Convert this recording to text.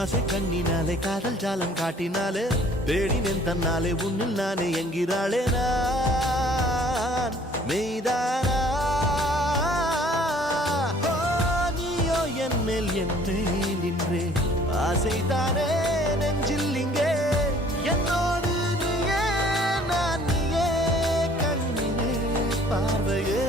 ஆசை கண்ணினாலே காதல் ஜாலம் காட்டினாலே தேடினேன் தன்னாலே உன்னில் நானே என்கிறாளே நான் மெய்தானா நீயோ என் மேல் என்றே நின்றே ஆசைதானே நெஞ்சில் இங்கே என்னோடு நீயே நான் நீயே கண்ணினே பார்வையே